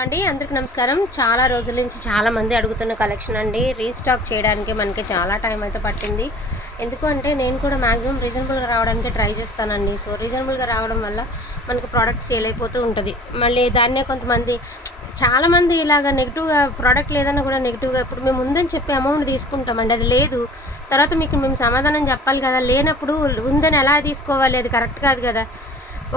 అండి అందరికి నమస్కారం. చాలా రోజుల నుంచి చాలా మంది అడుగుతున్న కలెక్షన్ అండి. రీస్టాక్ చేయడానికి మనకి చాలా టైం అయితే పట్టింది. ఎందుకు అంటే నేను కూడా మ్యాక్సిమం రీజనబుల్గా రావడానికి ట్రై చేస్తానండి. సో రీజనబుల్గా రావడం వల్ల మనకి ప్రోడక్ట్ సేల్ అయిపోతూ ఉంటుంది. మళ్ళీ దాన్నే కొంతమంది చాలామంది ఇలాగ నెగిటివ్గా ప్రోడక్ట్ లేదన్నా కూడా నెగిటివ్గా ఇప్పుడు మేము ఉందని చెప్పి అమౌంట్ తీసుకుంటామండి. అది లేదు. తర్వాత మీకు మేము సమాధానం చెప్పాలి కదా. లేనప్పుడు ఉందని ఎలా తీసుకోవాలి? అది కరెక్ట్ కాదు కదా.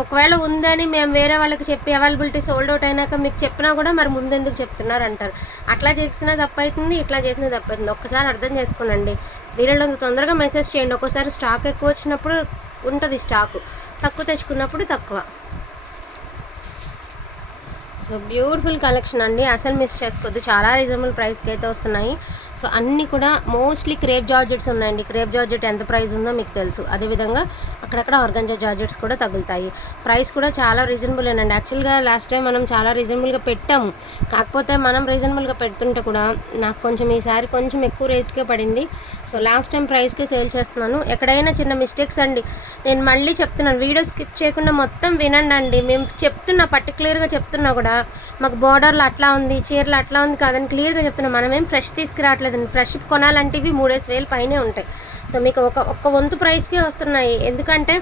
ఒకవేళ ఉందని మేము వేరే వాళ్ళకి చెప్పి అవైలబిలిటీ సోల్డ్ అవుట్ అయినాక మీకు చెప్పినా కూడా మరి ముందెందుకు చెప్తున్నారు అంటారు. అట్లా చేసినా తప్పు అవుతుంది ఇట్లా చేసినా తప్పు అవుతుంది ఒక్కసారి అర్థం చేసుకోనండి. వీళ్ళలో తొందరగా మెసేజ్ చేయండి. ఒక్కోసారి స్టాక్ ఎక్కువ వచ్చినప్పుడు ఉంటుంది స్టాకు. తక్కువ తెచ్చుకున్నప్పుడు తక్కువ. సో బ్యూటిఫుల్ కలెక్షన్ అండి. అసలు మిస్ చేసుకోవద్దు. చాలా రీజనబుల్ ప్రైస్కి అయితే వస్తున్నాయి. సో అన్నీ కూడా మోస్ట్లీ క్రేప్ జార్జెట్స్ ఉన్నాయండి. క్రేప్ జార్జెట్ ఎంత ప్రైస్ ఉందో మీకు తెలుసు. అదేవిధంగా అక్కడక్కడ ఆర్గంజా జార్జెట్స్ కూడా తగులుతాయి. ప్రైస్ కూడా చాలా రీజనబుల్ అండి యాక్చువల్గా లాస్ట్ టైం మనం చాలా రీజనబుల్గా పెట్టాము. కాకపోతే మనం రీజనబుల్గా పెడుతుంటే కూడా నాకు కొంచెం ఈసారి కొంచెం ఎక్కువ రేట్కే పడింది. సో లాస్ట్ టైం ప్రైస్కే సేల్ చేస్తున్నాను. ఎక్కడైనా చిన్న మిస్టేక్స్ అండి. నేను మళ్ళీ చెప్తున్నాను. వీడియో స్కిప్ చేయకుండా మొత్తం వినండి అండి మేము చెప్తున్నా పర్టికులర్గా చెప్తున్నా కూడా మాకు బోర్డర్లు అట్లా ఉంది చీరలు అట్లా ఉంది కాదని క్లియర్గా చెప్తున్నాం. మనమేం ఫ్రెష్ తీసుకురావట్లేదండి ఫ్రెష్ కొనాలంటే ఇవి మూడేసి వేలు పైనే ఉంటాయి. సో మీకు ఒక ఒక్క వంతు ప్రైస్కే వస్తున్నాయి. ఎందుకంటే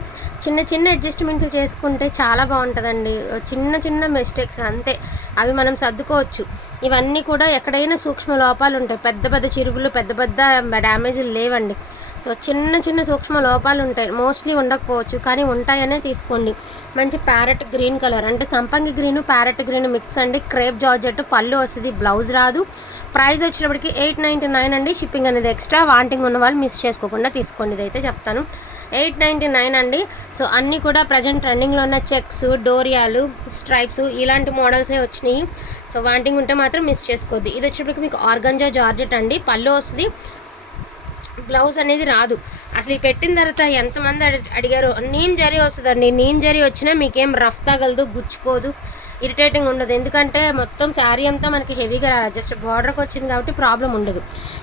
చిన్న చిన్న అడ్జస్ట్మెంట్లు చేసుకుంటే చాలా బాగుంటుందండి. చిన్న చిన్న మిస్టేక్స్ అంతే. అవి మనం సర్దుకోవచ్చు. ఇవన్నీ కూడా ఎక్కడైనా సూక్ష్మ లోపాలు ఉంటాయి పెద్ద పెద్ద చిరుగులు పెద్ద పెద్ద డ్యామేజ్లు లేవండి. సో చిన్న చిన్న సూక్ష్మ లోపాలు ఉంటాయి. మోస్ట్లీ ఉండకపోవచ్చు కానీ ఉంటాయనే తీసుకోండి. మంచి ప్యారెట్ గ్రీన్ కలర్ అంటే సంపంగి గ్రీన్ ప్యారెట్ గ్రీన్ మిక్స్ అండి. క్రేప్ జార్జెట్ పళ్ళు వస్తుంది బ్లౌజ్ రాదు. ప్రైస్ వచ్చేటప్పటికి ఎయిట్ నైంటీ నైన్ అండి. షిప్పింగ్ అనేది ఎక్స్ట్రా వాంటింగ్ ఉన్న వాళ్ళు మిస్ చేసుకోకుండా తీసుకోండి. ఇదైతే చెప్తాను. ఎయిట్ నైంటీ నైన్ అండి. సో అన్నీ కూడా ప్రజెంట్ ట్రెండింగ్లో ఉన్న చెక్స్ డోరియాలు స్ట్రైప్స్ ఇలాంటి మోడల్సే వచ్చినాయి. సో వాంటింగ్ ఉంటే మాత్రం మిస్ చేసుకోవద్దు. ఇది వచ్చేటప్పటికి మీకు ఆర్గంజా జార్జెట్ అండి. పళ్ళు వస్తుంది బ్లౌజ్ అనేది రాదు. అసలు ఈ పెట్టిన తర్వాత ఎంతమంది అడి అడిగారు నీమ్ జరీ వస్తుందండి నీమ్ జరీ వచ్చినా మీకేం రఫ్ తగలదు గుచ్చుకోదు ఇరిటేటింగ్ ఉండదు. ఎందుకంటే మొత్తం శారీ అంతా మనకి హెవీగా రాదు జస్ట్ బార్డర్కి వచ్చింది కాబట్టి ప్రాబ్లం ఉండదు.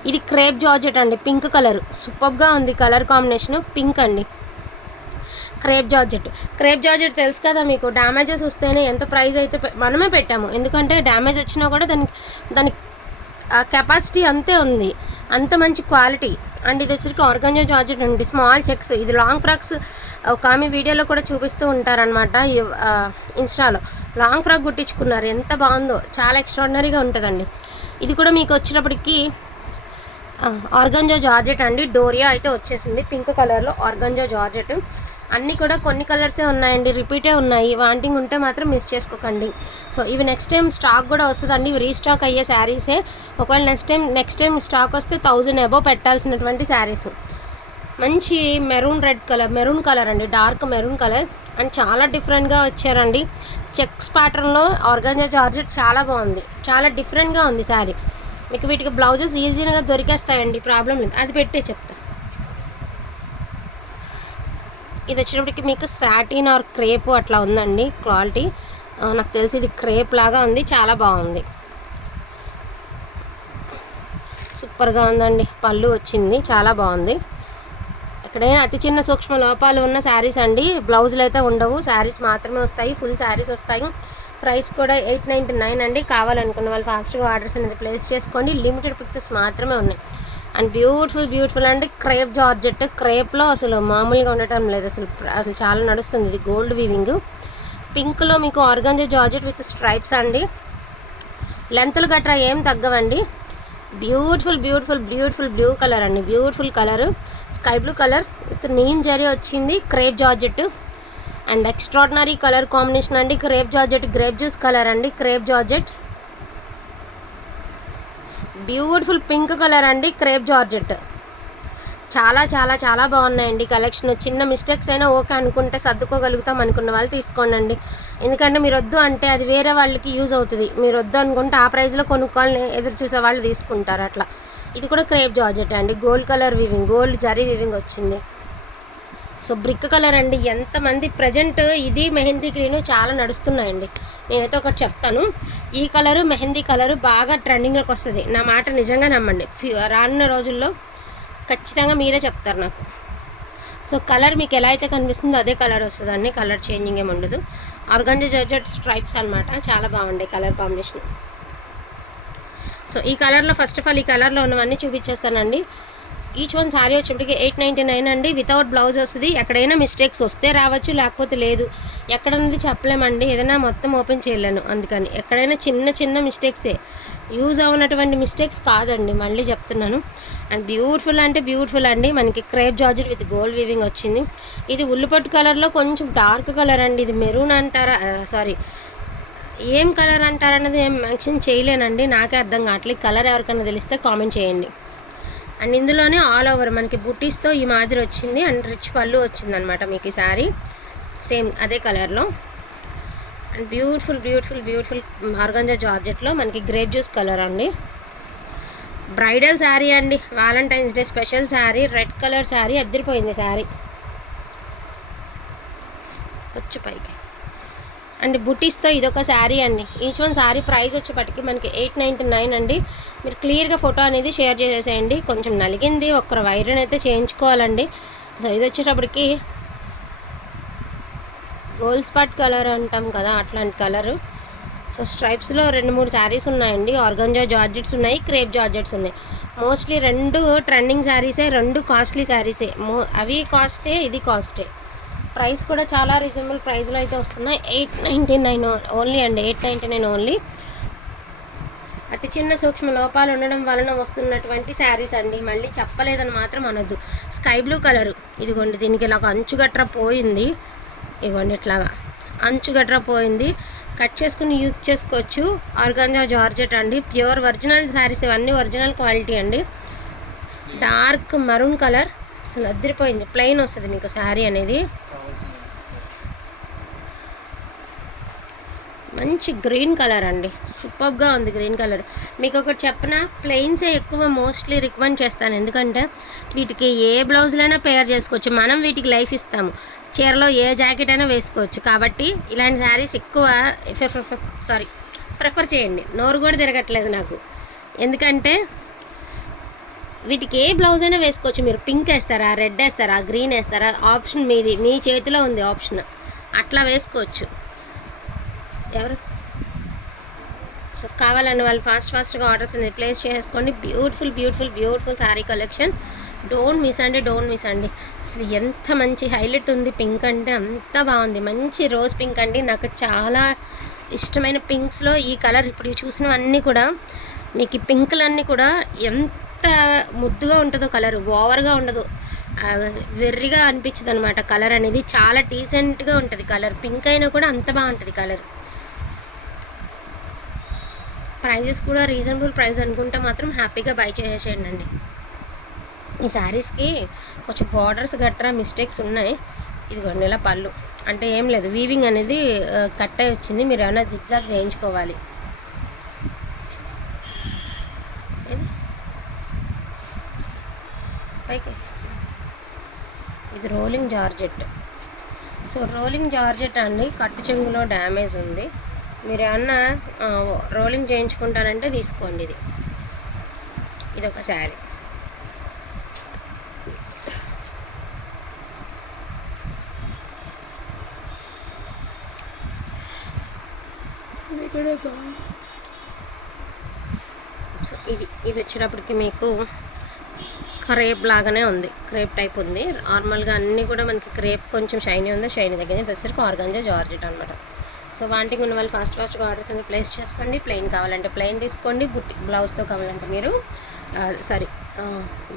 ఇది క్రేప్ జార్జెట్ అండి పింక్ కలర్. సూపర్గా ఉంది కలర్ కాంబినేషన్ పింక్ అండి. Crepe georgette. క్రేప్ జార్జెట్ తెలుసు కదా మీకు డ్యామేజెస్ వస్తేనే ఎంత ప్రైస్ అయితే మనమే పెట్టాము. ఎందుకంటే డ్యామేజ్ వచ్చినా కూడా దానికి దానికి కెపాసిటీ అంతే ఉంది. అంత మంచి క్వాలిటీ. అండ్ ఇది వచ్చరికి ఆర్గంజా జార్జెట్ అండి స్మాల్ చెక్స్. ఇది లాంగ్ ఫ్రాక్స్ ఒక ఆమె వీడియోలో కూడా చూపిస్తూ ఉంటారనమాట ఇన్స్టాలో. లాంగ్ ఫ్రాక్ కుట్టించుకున్నారు. ఎంత బాగుందో. చాలా ఎక్స్ట్రాడినరీగా ఉంటుందండి. ఇది కూడా మీకు వచ్చినప్పటికీ ఆర్గంజా జార్జెట్ అండి. డోరియా అయితే వచ్చేసింది. పింక్ కలర్లో ఆర్గంజా జార్జెట్. అన్నీ కూడా కొన్ని కలర్సే ఉన్నాయండి రిపీటే ఉన్నాయి. వాంటింగ్ ఉంటే మాత్రం మిస్ చేసుకోకండి. సో ఇవి నెక్స్ట్ టైం స్టాక్ కూడా వస్తుందండి. ఇవి రీస్టాక్ అయ్యే శారీసే ఒకవేళ next time next time stock వస్తే థౌజండ్ అబోవ్ పెట్టాల్సినటువంటి శారీస్ మంచి maroon red colour maroon colour అండి. డార్క్ మెరూన్ కలర్ అండ్ చాలా డిఫరెంట్గా వచ్చారండి. చెక్స్ ప్యాటర్న్లో ఆర్గాంజా జార్జెట్ చాలా బాగుంది. చాలా డిఫరెంట్గా ఉంది శారీ మీకు వీటికి బ్లౌజెస్ ఈజీగా దొరికేస్తాయండి. ప్రాబ్లం లేదు. అది పెట్టే చెప్తా. ఇది వచ్చేటప్పటికి మీకు సాటిన్ ఆర్ క్రేప్ అట్లా ఉందండి క్వాలిటీ. నాకు తెలిసి ఇది క్రేప్ లాగా ఉంది చాలా బాగుంది. సూపర్గా ఉందండి పళ్ళు వచ్చింది చాలా బాగుంది. ఎక్కడైనా అతి చిన్న సూక్ష్మ లోపాలు ఉన్న శారీస్ అండి బ్లౌజులు అయితే ఉండవు. శారీస్ మాత్రమే వస్తాయి ఫుల్ శారీస్ వస్తాయి. ప్రైస్ కూడా ఎయిట్ నైంటీ నైన్ అండి. కావాలనుకున్న వాళ్ళు ఫాస్ట్గా ఆర్డర్స్ అనేది ప్లేస్ చేసుకోండి. లిమిటెడ్ పిక్చర్స్ మాత్రమే ఉన్నాయి. అండ్ బ్యూటిఫుల్ బ్యూటిఫుల్ అండి క్రేప్ జార్జెట్. క్రేప్లో అసలు మామూలుగా ఉండటం లేదు. అసలు అసలు చాలా నడుస్తుంది ఇది గోల్డ్ వీవింగ్. పింక్లో మీకు ఆర్గాంజా జార్జెట్ విత్ స్ట్రైప్స్ అండి. లెంత్లు గట్రా ఏం తగ్గవండి. Beautiful beautiful beautiful blue colour అండి. Beautiful colour. Sky blue colour with neem zari వచ్చింది. Crepe georgette. And extraordinary colour combination అండి. Crepe georgette grape juice colour అండి. Crepe georgette. Beautiful pink colour అండి crepe georgette చాలా చాలా చాలా బాగున్నాయండి collection చిన్న మిస్టేక్స్ అయినా ఓకే అనుకుంటే సర్దుకోగలుగుతాం అనుకున్న వాళ్ళు తీసుకోండి అండి ఎందుకంటే మీరు వద్దు అంటే అది వేరే వాళ్ళకి యూజ్ అవుతుంది. మీరు వద్దు అనుకుంటే ఆ ప్రైస్లో కొనుక్కోవాలని ఎదురు చూసే వాళ్ళు తీసుకుంటారు అట్లా. ఇది కూడా క్రేప్ జార్జెట్ అండి. Gold colour weaving gold zari weaving వచ్చింది. సో బ్రిక్ కలర్ అండి. ఎంతమంది ప్రజెంట్ ఇది మెహందీ గ్రీను చాలా నడుస్తున్నాయండి. నేనైతే ఒకటి చెప్తాను. ఈ కలరు మెహందీ కలరు బాగా ట్రెండింగ్లోకి వస్తుంది. నా మాట నిజంగా నమ్మండి. ఫ్యూ రానున్న రోజుల్లో ఖచ్చితంగా మీరే చెప్తారు నాకు. సో కలర్ మీకు ఎలా అయితే కనిపిస్తుందో అదే కలర్ వస్తుందండి. కలర్ చేంజింగ్ ఏమి ఉండదు. ఆర్గంజా జర్జెట్ స్ట్రైప్స్ అనమాట చాలా బాగుండే కలర్ కాంబినేషన్. సో ఈ కలర్లో ఫస్ట్ ఆఫ్ ఆల్ ఈ కలర్లో ఉన్నవన్నీ చూపించేస్తానండి. ఈచ్ వన్ సారీ వచ్చేప్పటికి ఎయిట్ నైంటీ నైన్ అండి. వితౌట్ బ్లౌజ్ వస్తుంది. ఎక్కడైనా మిస్టేక్స్ వస్తే రావచ్చు లేకపోతే లేదు. ఎక్కడన్నది చెప్పలేమండి. ఏదైనా మొత్తం ఓపెన్ చేయలేను. అందుకని ఎక్కడైనా చిన్న చిన్న మిస్టేక్సే. యూజ్ అవునటువంటి మిస్టేక్స్ కాదండి. మళ్ళీ చెప్తున్నాను. అండ్ బ్యూటిఫుల్ అంటే బ్యూటిఫుల్ అండి. మనకి crepe georgette with gold weaving వచ్చింది. ఇది ఉల్లిపట్టు కలర్లో కొంచెం డార్క్ కలర్ అండి. ఇది మెరూన్ అంటారా సారీ. ఏం కలర్ అంటారన్నది ఏం మెన్షన్ చేయలేనండి. నాకే అర్థం కావట్లేదు. కలర్ ఎవరికైనా తెలిస్తే కామెంట్ చేయండి. అండ్ ఇందులోనే ఆల్ ఓవర్ మనకి బుటీస్తో ఈ మాదిరి వచ్చింది అండ్ రిచ్ పళ్ళు వచ్చింది అనమాట మీకు ఈ సారీ. సేమ్ అదే కలర్లో and beautiful beautiful beautiful organza జార్జెట్లో మనకి గ్రేప్ జ్యూస్ కలర్ అండి. బ్రైడల్ శారీ అండి. Valentine's day special sari red colour sari అద్దరిపోయింది శారీ వచ్చి పైకి. అండ్ బుటీస్తో ఇదొక శారీ అండి. ఈచ్ వన్ శారీ ప్రైస్ వచ్చేప్పటికి మనకి ఎయిట్ నైంటీ నైన్ అండి. మీరు క్లియర్గా ఫోటో అనేది షేర్ చేసేసేయండి. కొంచెం నలిగింది ఒక్కరు వైరన్ అయితే చేయించుకోవాలండి. సో ఇది వచ్చేటప్పటికి గోల్డ్ స్పాట్ కలర్ అంటాం కదా అట్లాంటి కలరు. సో స్ట్రైప్స్లో రెండు మూడు శారీస్ ఉన్నాయండి. ఆర్గంజా జార్జెట్స్ ఉన్నాయి క్రేప్ జార్జెట్స్ ఉన్నాయి. మోస్ట్లీ రెండు ట్రెండింగ్ శారీసే రెండు కాస్ట్లీ శారీసే. మో అవి కాస్టే ఇది కాస్టే. ప్రైస్ కూడా చాలా రీజనబుల్ ప్రైస్లో అయితే వస్తున్నాయి. ఎయిట్ నైంటీ నైన్ ఓన్లీ అండి. Eight ninety nine only. అతి చిన్న సూక్ష్మ లోపాలు ఉండడం వలన వస్తున్నటువంటి శారీస్ అండి. మళ్ళీ చెప్పలేదని మాత్రం అనొద్దు. Sky blue colour. ఇదిగోండి దీనికి ఇలా అంచు గట్రా పోయింది. ఇదిగోండి ఇట్లాగా అంచు గట్రా పోయింది. కట్ చేసుకుని యూజ్ చేసుకోవచ్చు. ఆర్గాంజా జార్జెట్ అండి. ప్యూర్ ఒరిజినల్ శారీస్ ఇవన్నీ ఒరిజినల్ క్వాలిటీ అండి. Dark maroon colour. అసలు అద్దరిపోయింది ప్లెయిన్ వస్తుంది మీకు శారీ అనేది. మంచి గ్రీన్ కలర్ అండి. సూపర్గా ఉంది గ్రీన్ కలర్. మీకు ఒకటి చెప్పిన? ప్లెయిన్సే ఎక్కువ మోస్ట్లీ రికమెండ్ చేస్తాను. ఎందుకంటే వీటికి ఏ బ్లౌజ్లైనా పేర్ చేసుకోవచ్చు. మనం వీటికి లైఫ్ ఇస్తాము. చీరలో ఏ జాకెట్ అయినా వేసుకోవచ్చు. కాబట్టి ఇలాంటి శారీస్ ఎక్కువ సారీ ప్రిఫర్ చేయండి. నోరు కూడా తిరగట్లేదు నాకు. ఎందుకంటే వీటికి ఏ బ్లౌజ్ అయినా వేసుకోవచ్చు. మీరు పింక్ వేస్తారా రెడ్ వేస్తారా గ్రీన్ వేస్తారా ఆప్షన్ మీది మీ చేతిలో ఉంది ఆప్షన్. అట్లా వేసుకోవచ్చు. ఎవరు? సో కావాలని వాళ్ళు ఫాస్ట్ ఫాస్ట్గా ఆర్డర్స్ రిప్లేస్ చేసుకోండి. Beautiful beautiful beautiful sari collection don't miss అండి డోంట్ మిస్ అండి. అసలు ఎంత మంచి హైలైట్ ఉంది. పింక్ అంటే అంత బాగుంది. మంచి రోజ్ పింక్ అండి. నాకు చాలా ఇష్టమైన పింక్స్లో ఈ కలర్ ఇప్పుడు చూసినవన్నీ కూడా మీకు ఈ పింకులన్నీ కూడా ఎంత ముద్దుగా ఉంటుందో కలర్ ఓవర్గా ఉండదు. వెర్రిగా అనిపించదు అనమాట కలర్ అనేది చాలా డీసెంట్గా ఉంటుంది. కలర్ పింక్ అయినా కూడా అంత బాగుంటుంది కలర్ ప్రైజెస్ కూడా రీజనబుల్ ప్రైస్ అనుకుంటే మాత్రం హ్యాపీగా బై చేసేయండి. ఈ శారీస్కి కొంచెం బార్డర్స్ గట్రా మిస్టేక్స్ ఉన్నాయి. ఇదిగోండి ఇలా పళ్ళు. అంటే ఏం లేదు వీవింగ్ అనేది కట్ అయి వచ్చింది. మీరు ఏమైనా జిగ్జాగ్ చేయించుకోవాలి. ఏది? పైకి. ఇది rolling georgette. So rolling georgette అండి. కట్టు చెంగులో డ్యామేజ్ ఉంది. మీరు ఏమన్నా రోలింగ్ చేయించుకుంటారంటే తీసుకోండి ఇది. ఇది ఒక శారీ. ఇది కూడా బాగుంది సో ఇది ఇది వచ్చేటప్పటికి మీకు క్రేప్ లాగానే ఉంది. క్రేప్ టైప్ ఉంది. నార్మల్గా అన్నీ కూడా మనకి క్రేప్ కొంచెం షైనీ ఉంది. షైనీ దగ్గర ఇది వచ్చేసరికి ఆర్గాంజా జార్జెట్ అనమాట సో వాంటింగ్ ఉన్న వాళ్ళు ఫాస్ట్ ఫాస్ట్గా ఆర్డర్స్ అన్ని ప్లేస్ చేసుకోండి. ప్లెయిన్ కావాలంటే ప్లెయిన్ తీసుకోండి. బుట్టి బ్లౌజ్తో కావాలంటే మీరు సారీ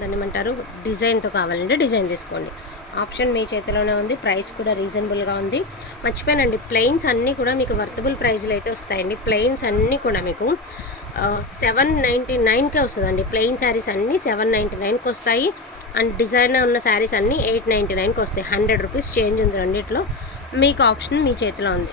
దాన్ని ఏమంటారు? డిజైన్తో కావాలంటే డిజైన్ తీసుకోండి. ఆప్షన్ మీ చేతిలోనే ఉంది. ప్రైస్ కూడా రీజనబుల్గా ఉంది. మర్చిపోయానండి. ప్లెయిన్స్ అన్నీ కూడా మీకు వర్తబుల్ ప్రైజ్లో అయితే వస్తాయండి. ప్లెయిన్స్ అన్నీ కూడా మీకు సెవెన్ నైంటీ నైన్కే వస్తుందండి. ప్లెయిన్ శారీస్ అన్నీ సెవెన్ నైంటీ నైన్కి వస్తాయి. అండ్ డిజైన్ ఉన్న శారీస్ అన్నీ ఎయిట్ నైంటీ నైన్కి వస్తాయి. హండ్రెడ్ రూపీస్ చేంజ్ ఉంది రెండిట్లో. మీకు ఆప్షన్ మీ చేతిలో ఉంది.